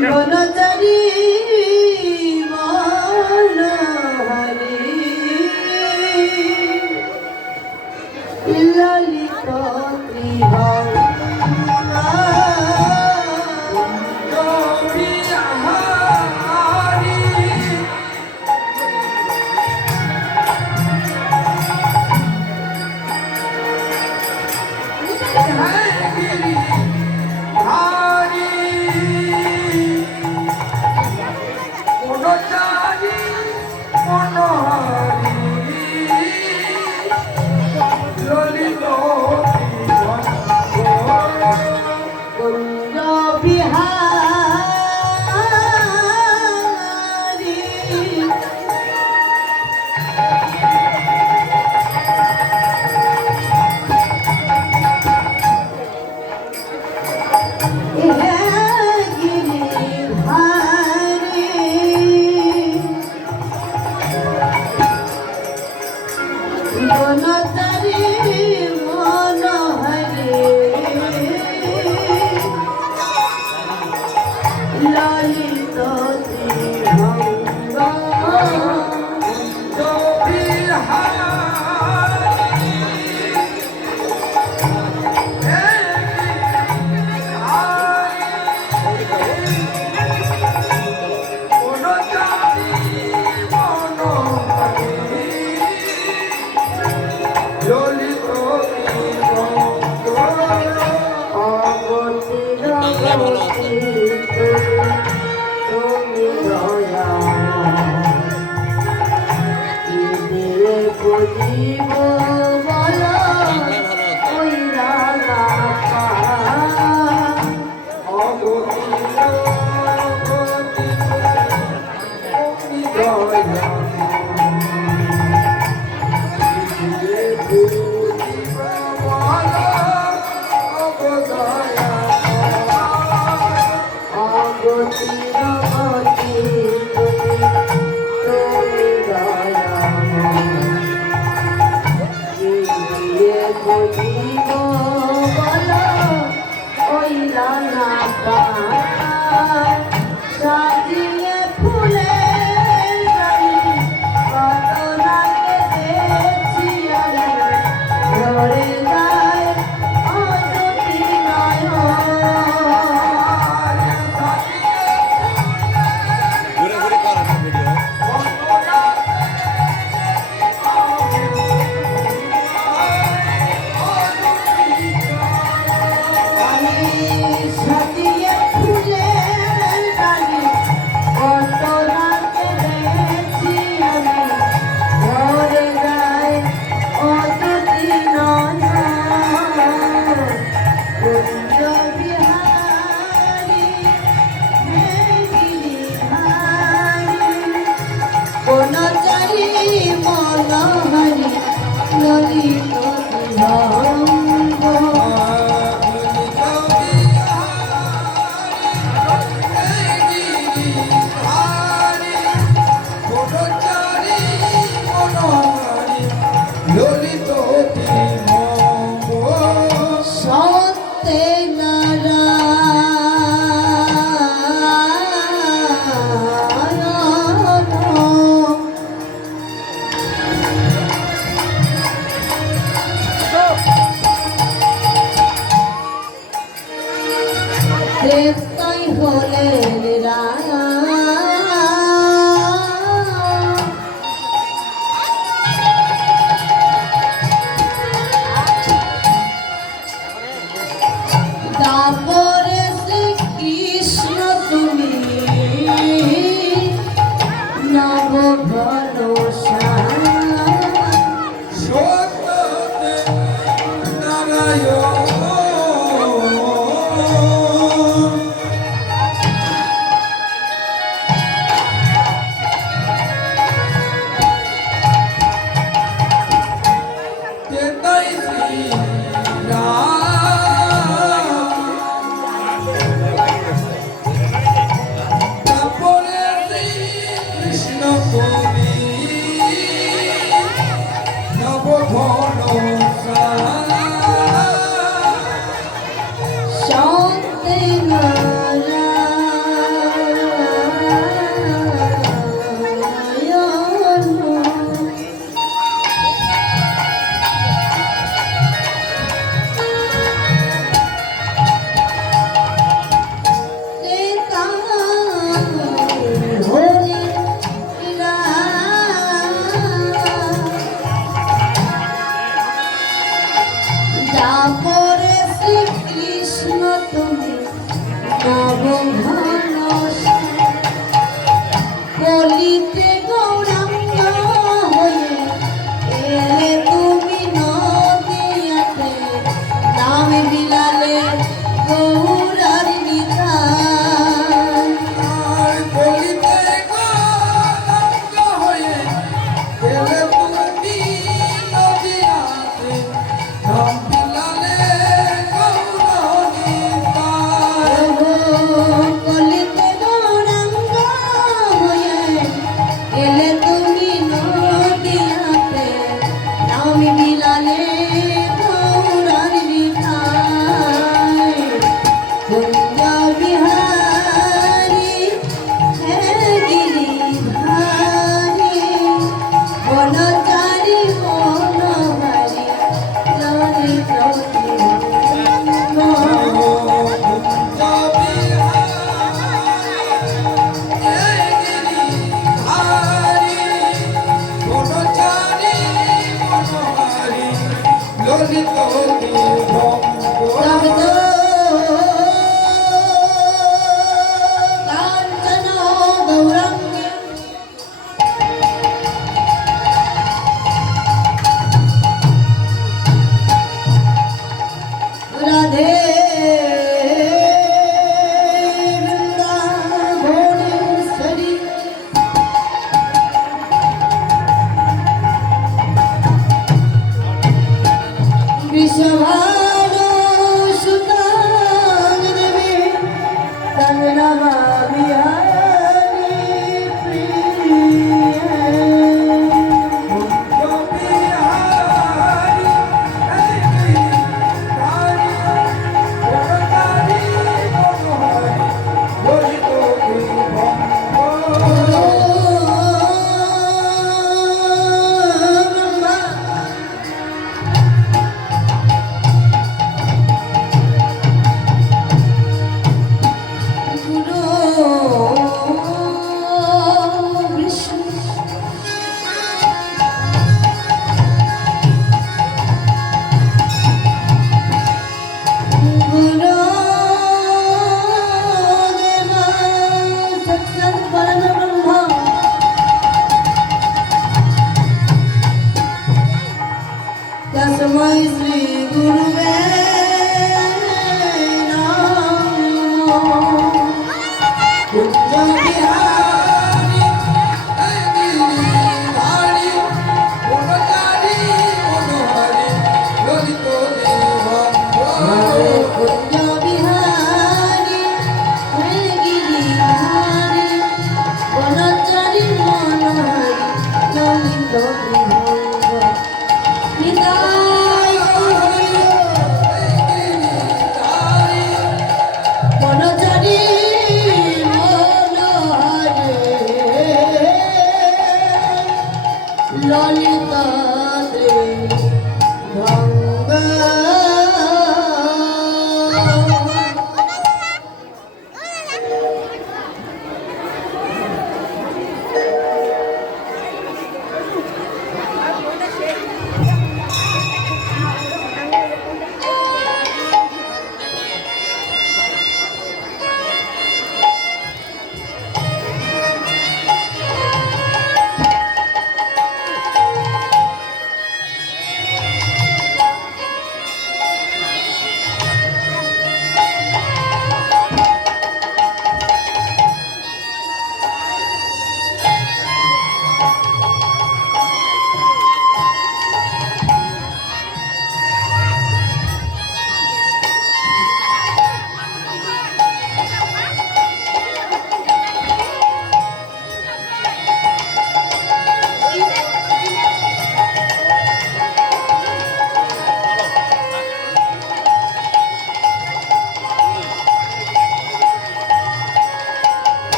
বনচারী মনোহরি ললিত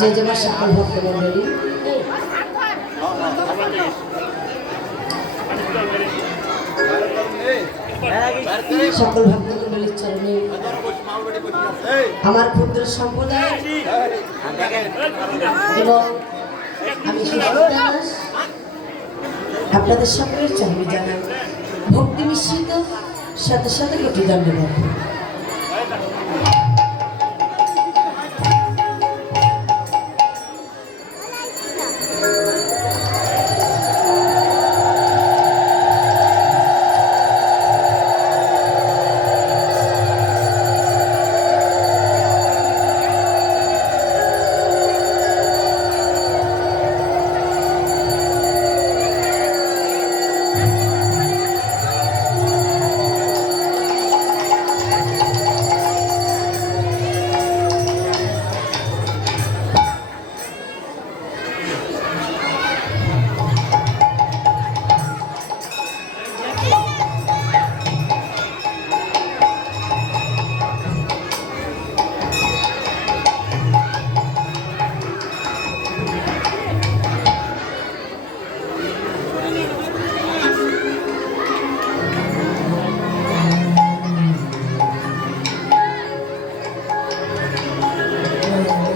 যে যেবার সকল ভক্ত মন্ডলী সকল ভক্ত মন্ডলীর চরণে আমার ক্ষুদ্র সম্প্রদায় এবং আমি দাস আপনাদের সকলের চরণে জানাই ভক্তি মিশ্রিত সাথে সাথে কোটি ধন্যবাদ।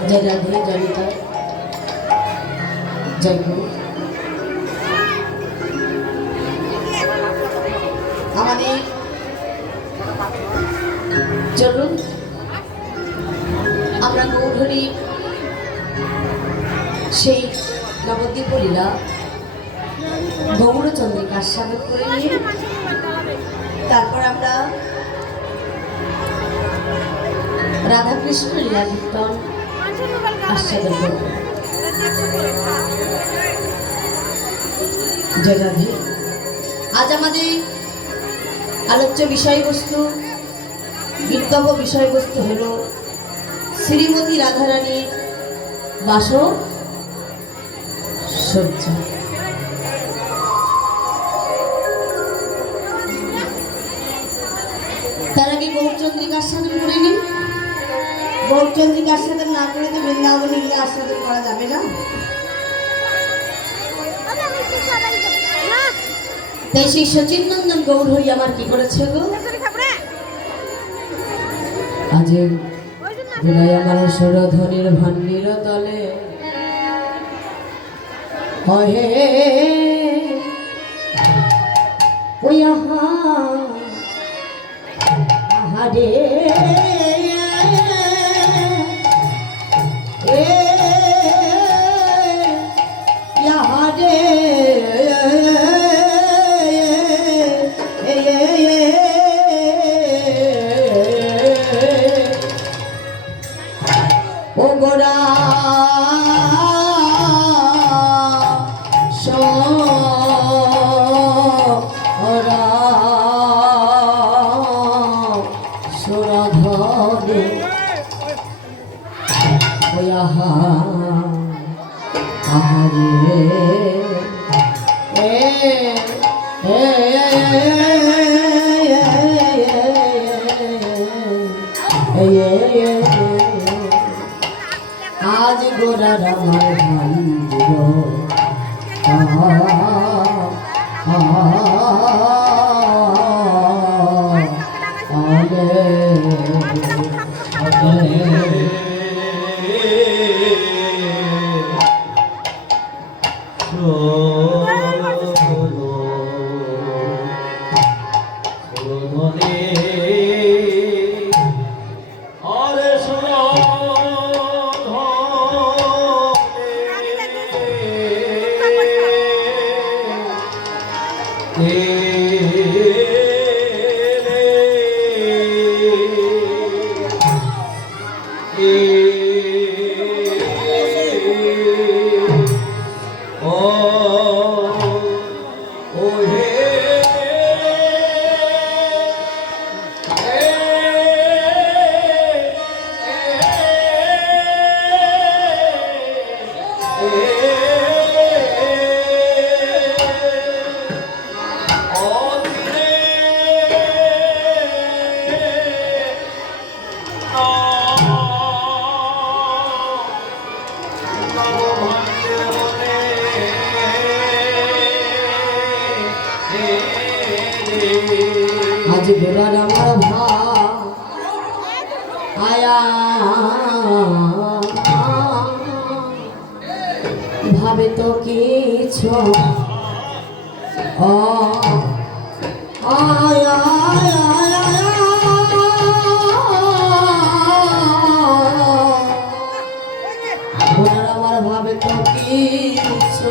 जय राधे जनिता जय गुरु আমাদের চলুন আমরা গৌরহরি সেই নবদ্বীপ লীলা গৌরচন্দ্রিকা আস্বাদন করে নিয়ে তারপর আমরা রাধাকৃষ্ণ লীলা কীর্তন আস্বাদন করব। জয় রাধে। আজ আমাদের আলোচ্য বিষয়বস্তু বিদ্যব বিষয়বস্তু হল শ্রীমতী রাধারানীর বাসসজ্জা। তার আগে গৌরচন্দ্রিকা আস্বাদন করে নিন। গৌরচন্দ্রিকা আস্বাদন না করে তো বৃন্দাবনী লীলা আস্বাদন করা যাবে না। তাই সেই সচিনন্দন গৌর হই আমার কি করেছে গো আজ বিনয় আমার সুরধ্বনির ভান্ডির তলে অহে ওই আহারে ও গোরা সুরধরে আহারে आज गोरा रमण আজ গোরার আমার আয়া ভাবে তো কিছু আয়া গোরার আমার ভাবে তো কিছু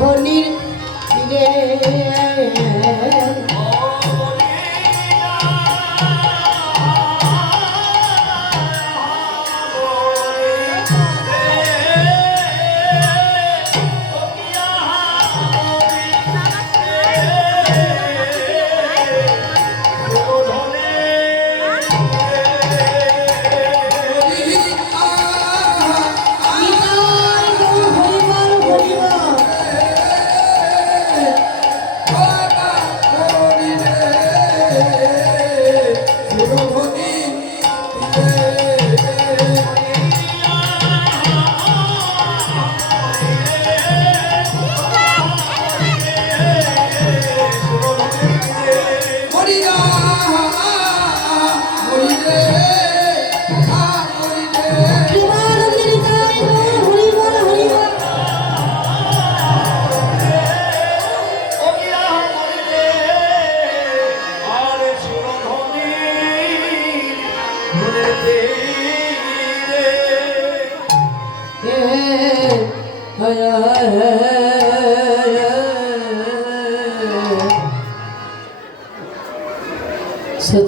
ধনের তীরে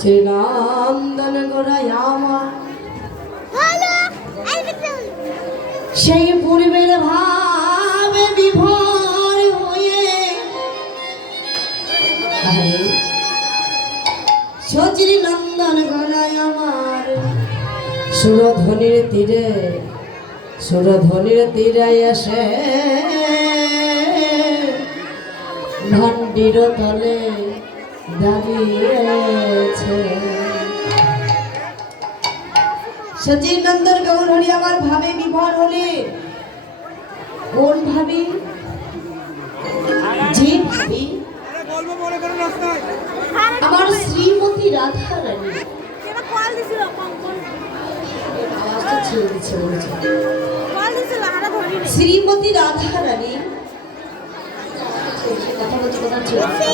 সচিনান্দন গোরাই আমার সেই পূর্বের ভাবে বিভোর হয়ে সচিনন্দন গোরাই আমার সুরধ্বনির তীরে এসে ঘণ্টির তলে দাঁড়িয়েছে। সচিনন্দন গৌর হরি আমার ভাবে বিভোর হলে কোন ভাবি যে ভাবি আমার শ্রীমতী রাধা রানী শ্রীমতী রাধা রানী কথা বলতে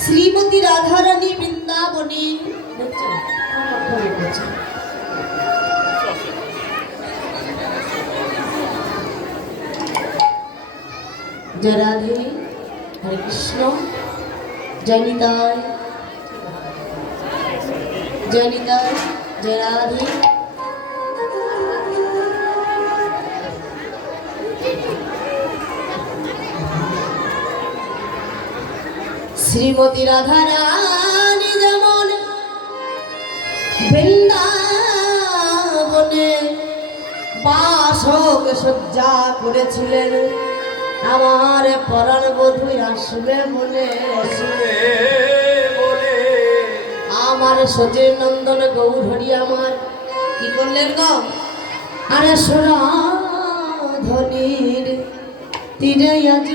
শ্রীমতী রাধা রানী বৃন্দাবনে जय राधे हरे कृष्ण जय निताय জয় রাধে। শ্রীমতী রাধা রানী যেমন বৃন্দাবনে বাসক সজ্জা করেছিলেন, আমার পরাণ বধূ আসবে বলে আমার সচিব নন্দন গৌরহরি আমার কি করলেন গো, আরে সুরাধনির তীরে আজ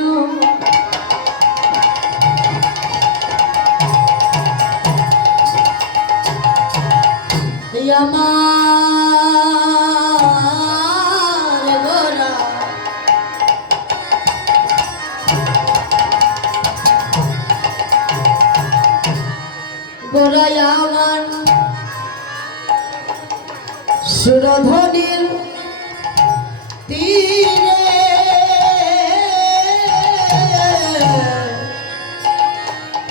আমার গোরা গোরাই আমার সুরধনির তীরে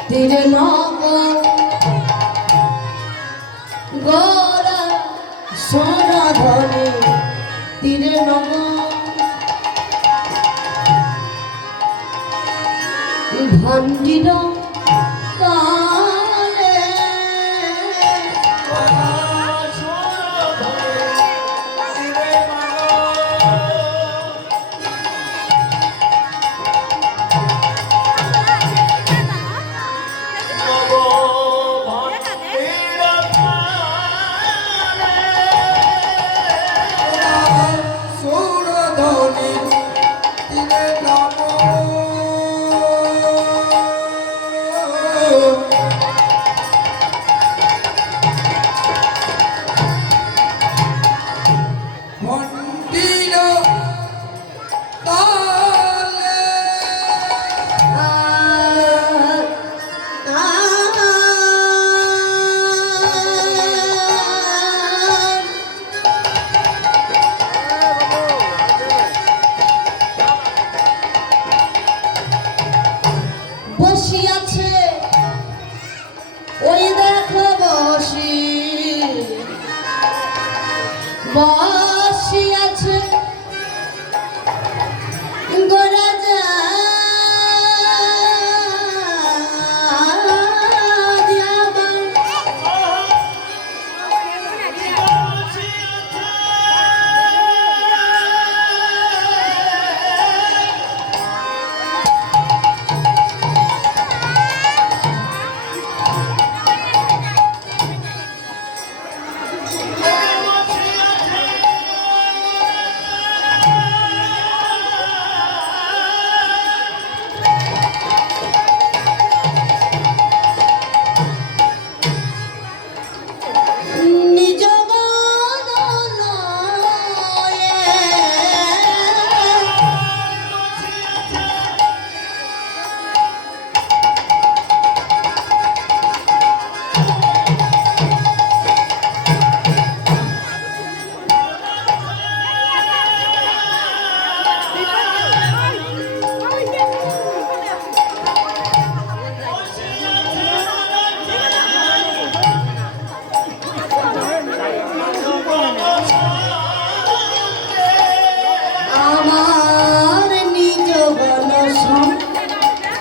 তীরে নব গোরা সুরধনি তীরে নব ভান্ডির বসিয়াছে ওই দেখো বসিয়াছে গোরা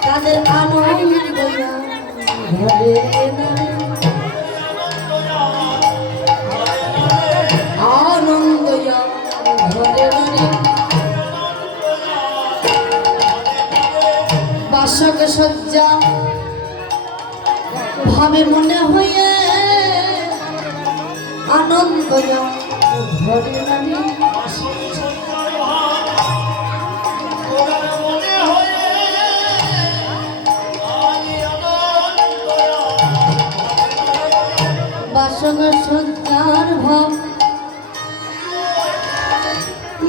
তাদের আনন্দ আনন্দ বাসক সজ্জা ভাবে মনে হয়ে আনন্দ ঘরে নারী বাসক সজ্জার ভাব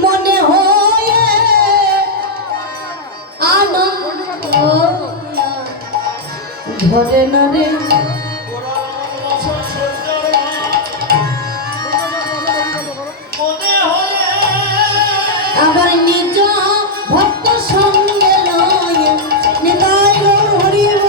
মনে হয়ে আনন্দ ঘরে নারে আবার নিজ ভক্ত সঙ্গে লয় নিতাই হরিব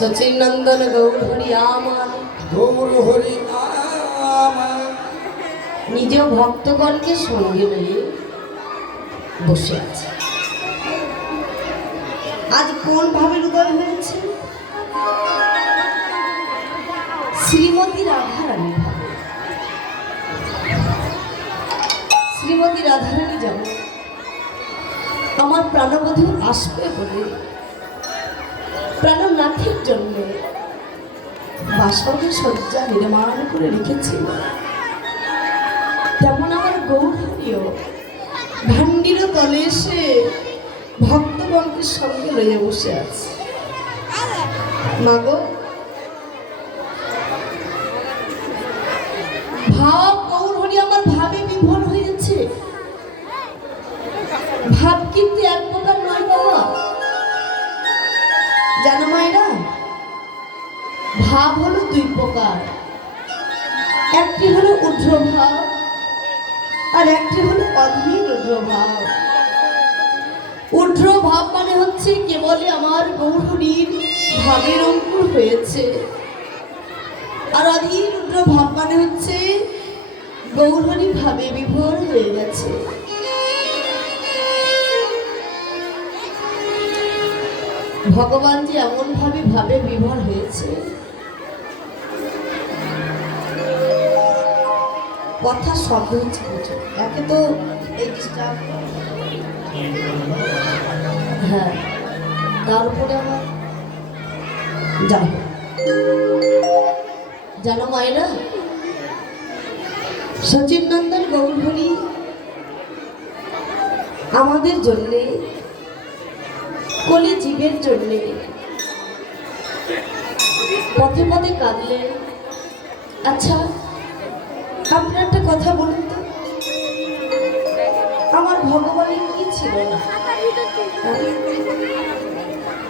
সচিন নন্দন গৌর হরি আমার, গৌর হরি আমার। নিজ ভক্তগণকে সঙ্গে নিয়ে বসে আছে। আজ কোন ভাবে উদয় হয়েছে? শ্রীমতী রাধারানী ভাবে। শ্রীমতী রাধারানী যেমন আমার প্রাণবধূ আসবে বলে প্রাণনাথের জন্য বাসরে শয্যা নির্মাণ করে রেখেছিল, তেমন আমার গৌরহরিও ভান্ডির তলে এসে ভক্তগণকে সঙ্গে লইয়া বসে আছে। মাগো, ভাব গৌরহরি আমার ভাবে বিভোর হয়েছে। ভাব কিন্তু এক প্রকার নয় বাবা, জানো মায়েরা, ভাব হলো দুই প্রকার। একটি হলো ঊর্ধ্ব ভাব আর একটি হলো অধীর ঊর্ধ্ব ভাব। ঊর্ধ্ব ভাব মানে হচ্ছে কেবলই আমার গৌরহরির ভাবের অঙ্কুর হয়েছে, আর অধীর ঊর্ধ্ব ভাব মানে হচ্ছে গৌরহরি ভাবে বিভোর হয়ে গেছে। ভগবান যে এমন ভাবে ভাবে বিভোর হয়েছে, কথা শব্দ হচ্ছে বুঝো। একে তো এই ডিস্টার্ব, হ্যাঁ, তার উপরে আমার যাই হোক। জানো মায়েরা, সচিন নন্দন গৌর হরি আমাদের জন্যে, কলি জীবের জন্যে পথে পথে কাঁদলেন। আচ্ছা, আপনার একটা কথা বলুন তো, আমার ভগবানের কি ছিল না?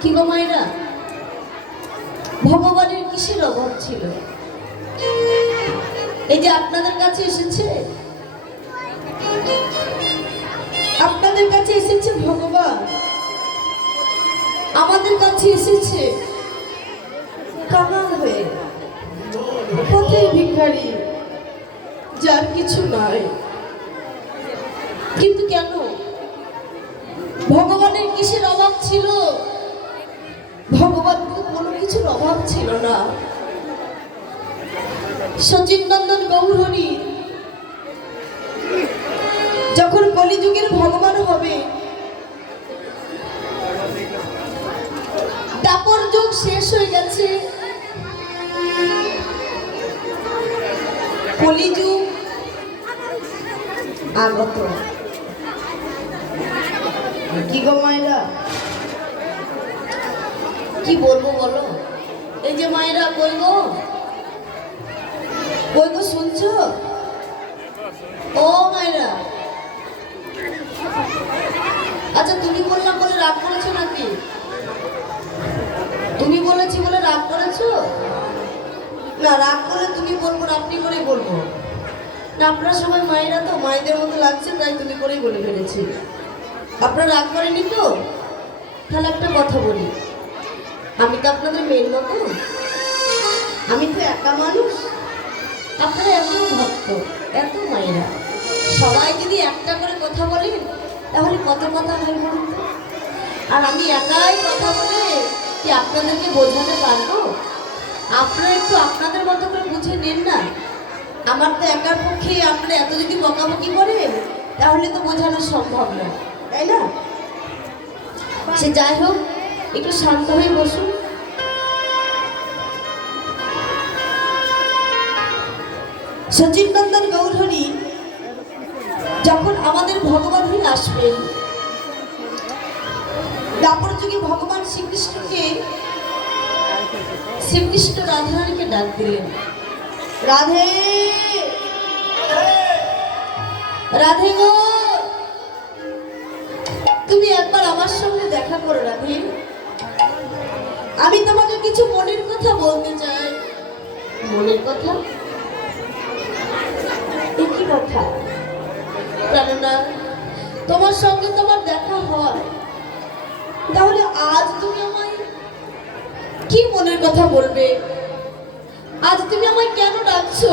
কি গো মায়েরা, ভগবানের কিসের অভাব ছিল? এই যে আপনাদের কাছে এসেছে, আপনাদের কাছে এসেছে ভগবান, আমাদের কাছে এসেছে কাঙাল হয়ে, পথের ভিখারি, যার কিছু নাই। কিন্তু কেন? ভগবানের কিসের অভাব ছিল? ভগবান তো কোনো কিছুর অভাব ছিল না। সচিন নন্দন গৌর হরি যখন কলিযুগের ভগবান হবে, দাপর যুগ শেষ হয়ে গেছে, কলিযুগ আগত। কি গো মায়েরা, কি বলবো বলো? এই যে মায়েরা, কই গো, কই গো, শুনছো? ও মায়েরা, আচ্ছা তুমি বললাম বলে রাগ করেছো নাকি? তুমি বলেছি বলে রাগ করেছো? না, রাগ করে তুমি বলবো না, আপনি করেই বলবো না। আপনারা সবাই মায়েরা তো, মায়েদের মতো লাগছে তাই তুমি করেই বলে ফেলেছি। আপনারা রাগ করেনি তো? তাহলে একটা কথা বলি, আমি তো আপনাদের মেয়ের মতো, আমি তো একা মানুষ, আপনারা এত ভক্ত, এত মায়েরা, সবাই যদি একটা করে কথা বলেন তাহলে কত কথা হয় বলুন তো? আর আমি একাই কথা বলে কি আপনাদেরকে বোঝাতে পারবো? আপনারা একটু আপনাদের মতো করে বুঝে নিন না। আমার তো একার পক্ষে আপনারা এত যদি বকাবকি করেন তাহলে তো বোঝানো সম্ভব না, তাই না? সে যাই হোক, একটু শান্ত হয়ে বসুন। সচিন নন্দন গৌর হরি যখন আমাদের ভগবান হয়ে আসবেন, দাপর যুগে ভগবান শ্রীকৃষ্ণ রাধারানীকে ডাক দিলেন, রাধে রাধে গো, তুমি একবার আমার সঙ্গে দেখা করো রাধে, আমি তোমাকে কিছু মনের কথা বলতে চাই। মনের কথা? কি কথা? কেননা তোমার সঙ্গে তোমার দেখা হয়, তাহলে আজ তুমি আমায় কি মনের কথা বলবে। আজ তুমি আমায় কেন ডাকছো?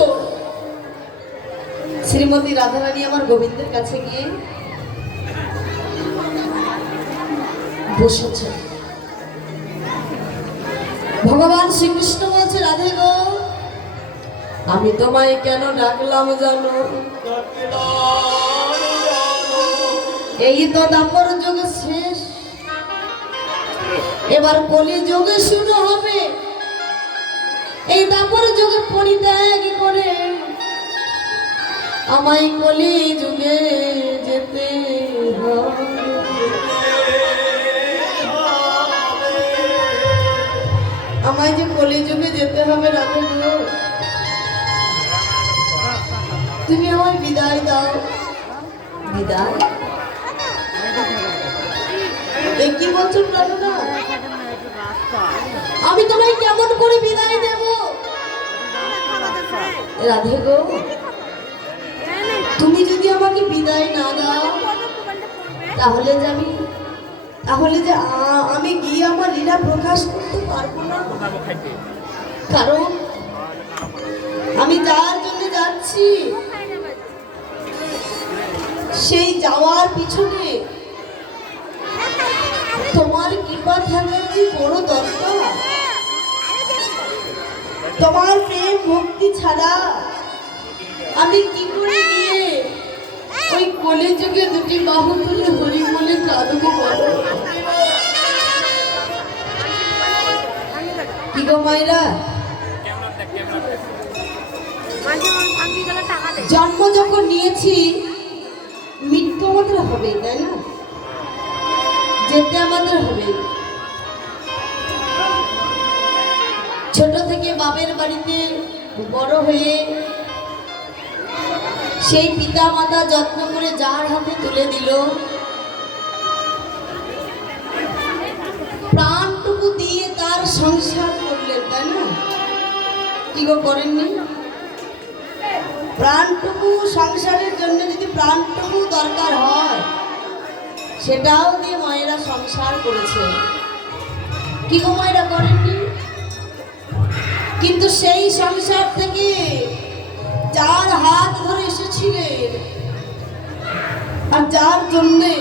শ্রীমতী রাধারানী আমার গোবিন্দের কাছে গিয়ে বসেছে। ভগবান শ্রীকৃষ্ণ বলছে, রাধে গো, আমি তোমায় কেন ডাকলাম জানো? এই তো দাপর যুগ শেষ, এবার কলি যুগে শুরু হবে। এই দাপর যুগে পরিত্যাগ করে আমায় কলি যুগে যেতে হবে। আমায় যে কলি যুগে যেতে হবে রাধে গো, তুমি আমায় বিদায় দাও। বিদায়? এ কি বলছো প্রাণনা? আমি তোমায় কেমন করে বিদায় দেব? রাধে গো, তুমি যদি আমাকে বিদায় না দাও, তাহলে যে আমি গিয়ে আমার লীলা প্রকাশ করতে পারবো না। কারণ আমি যার জন্য যাচ্ছি, সেই যাওয়ার পিছনে তোমার কৃপা থাকা কি বড় দরকার। তোমার প্রেম ভক্তি ছাড়া আমি কি করে গিয়ে ওই কলি যুগে দুটি বাহু তুলে হরি বলে কাঁদবো বলো? কি গো মায়েরা, জন্ম যখন নিয়েছি মৃত্যু আমাদের হবে, তাই না? যেতে আমাদের হবে। ছোট থেকে বাপের বাড়িতে বড় হয়ে সেই পিতা মাতা যত্ন করে যার হাতে তুলে দিল, প্রাণটুকু দিয়ে তার সংসার করলেন, তাই না? কি গো করেননি? প্রাণটুকু সংসারের জন্য যদি প্রাণটুকু দরকার হয়, সেটাও দিয়ে মায়েরা সংসার করেছে। কি গো মায়েরা করেননি? কিন্তু সেই সংসার থেকে যার হাত ধরে এসেছিলেন আর যার জন্যে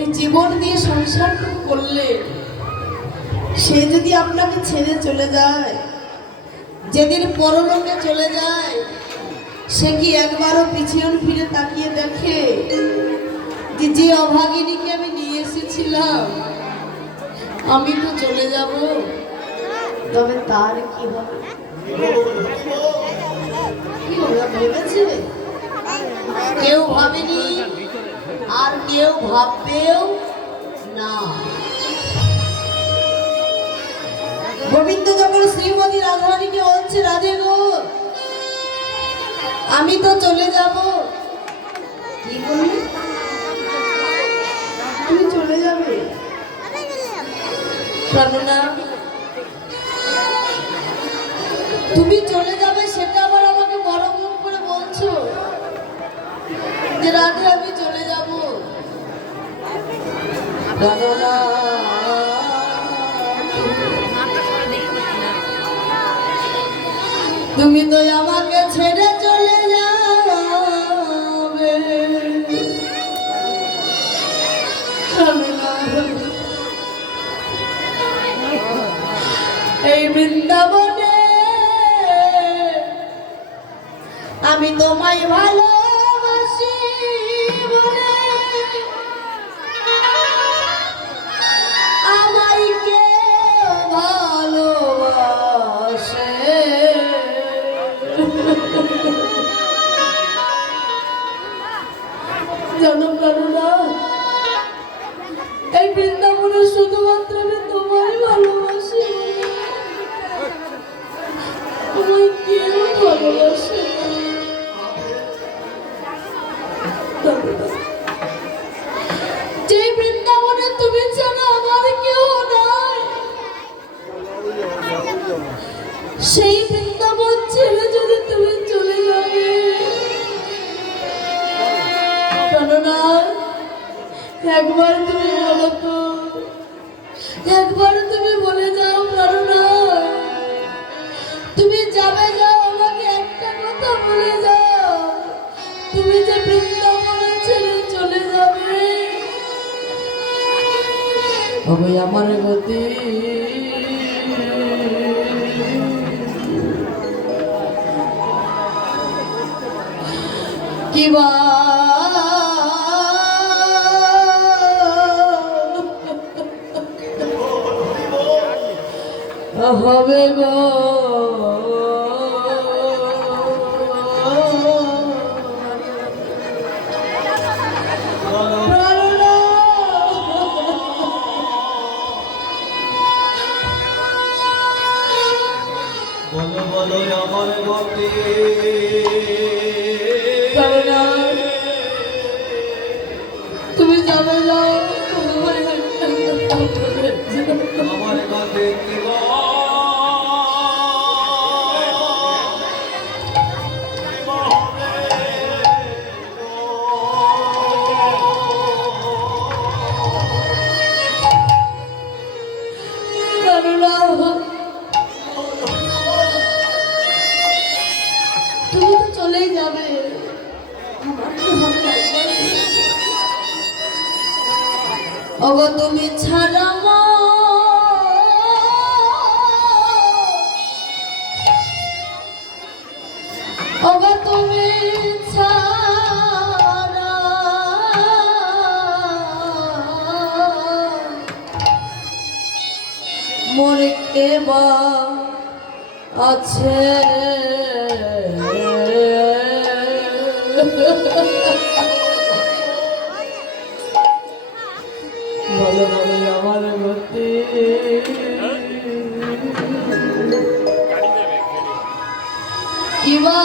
এই জীবন দিয়ে সংসারটুকু করলেন, সে যদি আপনাকে ছেড়ে চলে যায়, যেদিন পরলোকে চলে যায়, সে কি একবারও পিছন ফিরে তাকিয়ে দেখে যে অভাগিনীকে আমি নিয়ে এসেছিলাম আমি তো চলে যাব, তবে তার কি হবে? কি হবে ভেবেছে? কেউ ভাবেনি, আর কেউ ভাববেও না। গোবিন্দ যখন শ্রীমতী রাধারানীকে বলছে, রাধে গো, আমি তো চলে যাব। কি বললি? তুমি চলে যাবে? প্রাণনা, তুমি চলে যাবে সেটা আবার আমাকে বড় মুখ করে বলছো যে রাধে আমি চলে যাব। প্রাণনা, তুমি তো আমাকে ছেড়ে চলে যাবে। এই বৃন্দাবনে আমি তোমায় ভালোবাসি বলে আমায় কেউ ভালোবাসে। জানো প্রাণনা, এই বৃন্দাবনে শুধুমাত্র আমি তোমায় ভালোবাসি, আমায় কেউ ভালোবাসে। যে বৃন্দাবনে তুমি ছাড়া আমার কেউ নাই, সেই বৃন্দাবন ছেড়ে যদি তুমি চলে যাবে, প্রাণনা, একবার তুমি বলো তো, একবার তুমি বলে যাও প্রাণনা। হবে আমার গতি কিবা হবে গো বলো বলো আমার গতি তুমি যাবে যাও আমার গতি কি তুমি তো চলেই যাবে ওগো তুমি ছাড়া ওগো তুমি ছাড়া মোর কেবা আছে বলো বলো আমার গতি কিবা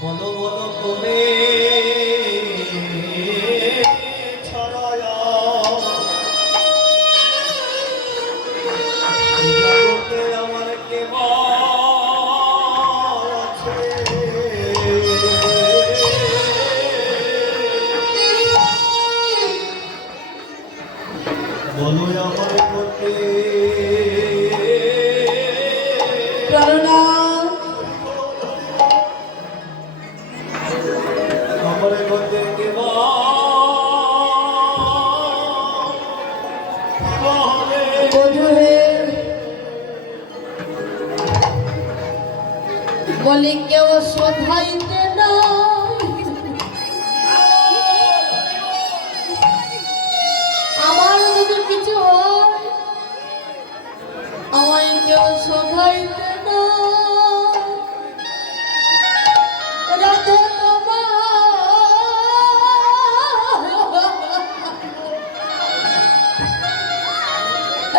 বলো বলো তুমি ছড়ায়া জগতে আমার কেবল আছে বলো আমার গতি প্রাণনা আমার গতি কেবল বধু হে বলি কেউ শোধাইতে না আমার যদি কিছু হয় আমায় কেউ শোধাইতে না রাধে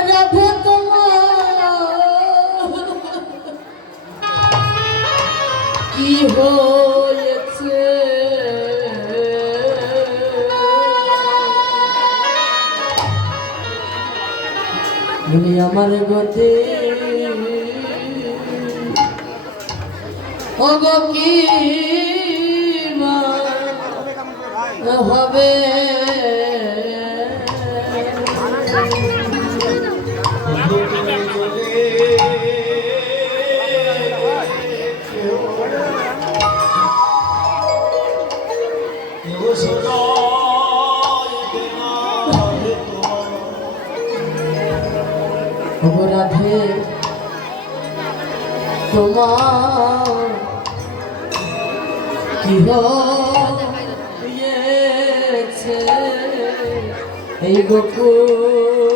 রাধে কি হয়েছে বলি আমার গতি ওগো কি হবে রাধে তোমার কি হয়েছে এই গোকুল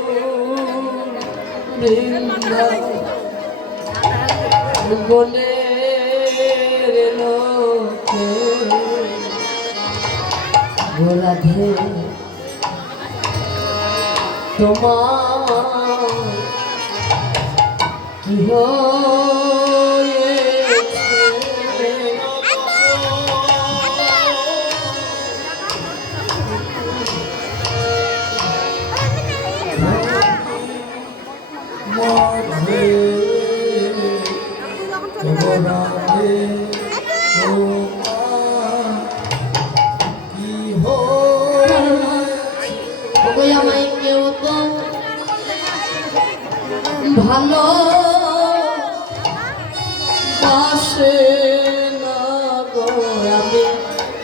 বনের লোকে রাধে তোমার কি হয়েছে আমায় কেউ তো ভালো বাসে না গো আমি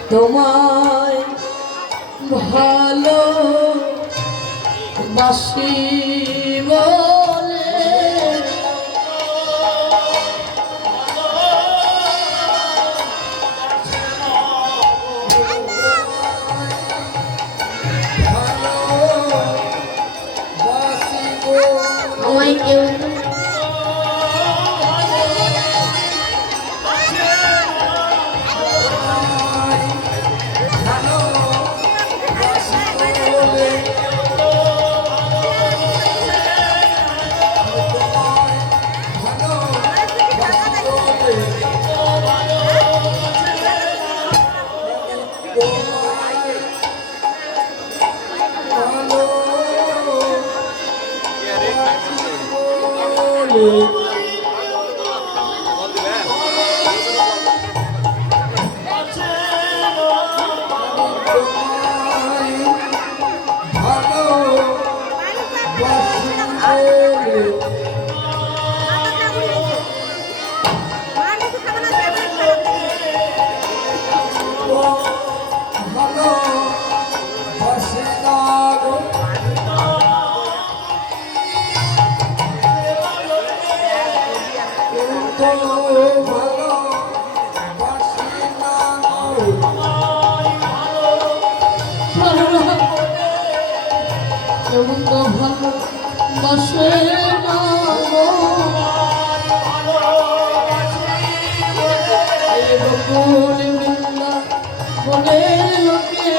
তোমায় ভালো বাসি বলে আমায় কেউ যেমন তো ভালো বাসে না গো এই বকুল বৃন্দা বলে লোকে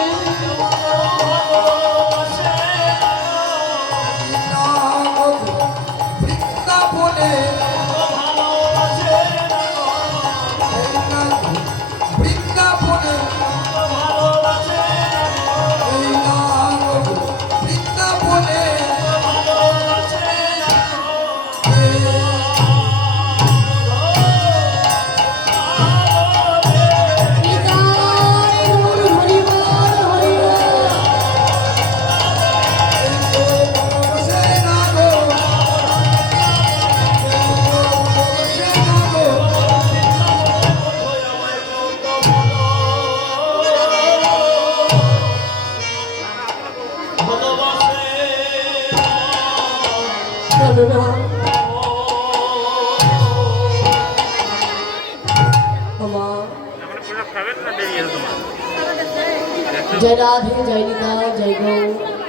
जय राधे जय रीता जय गौ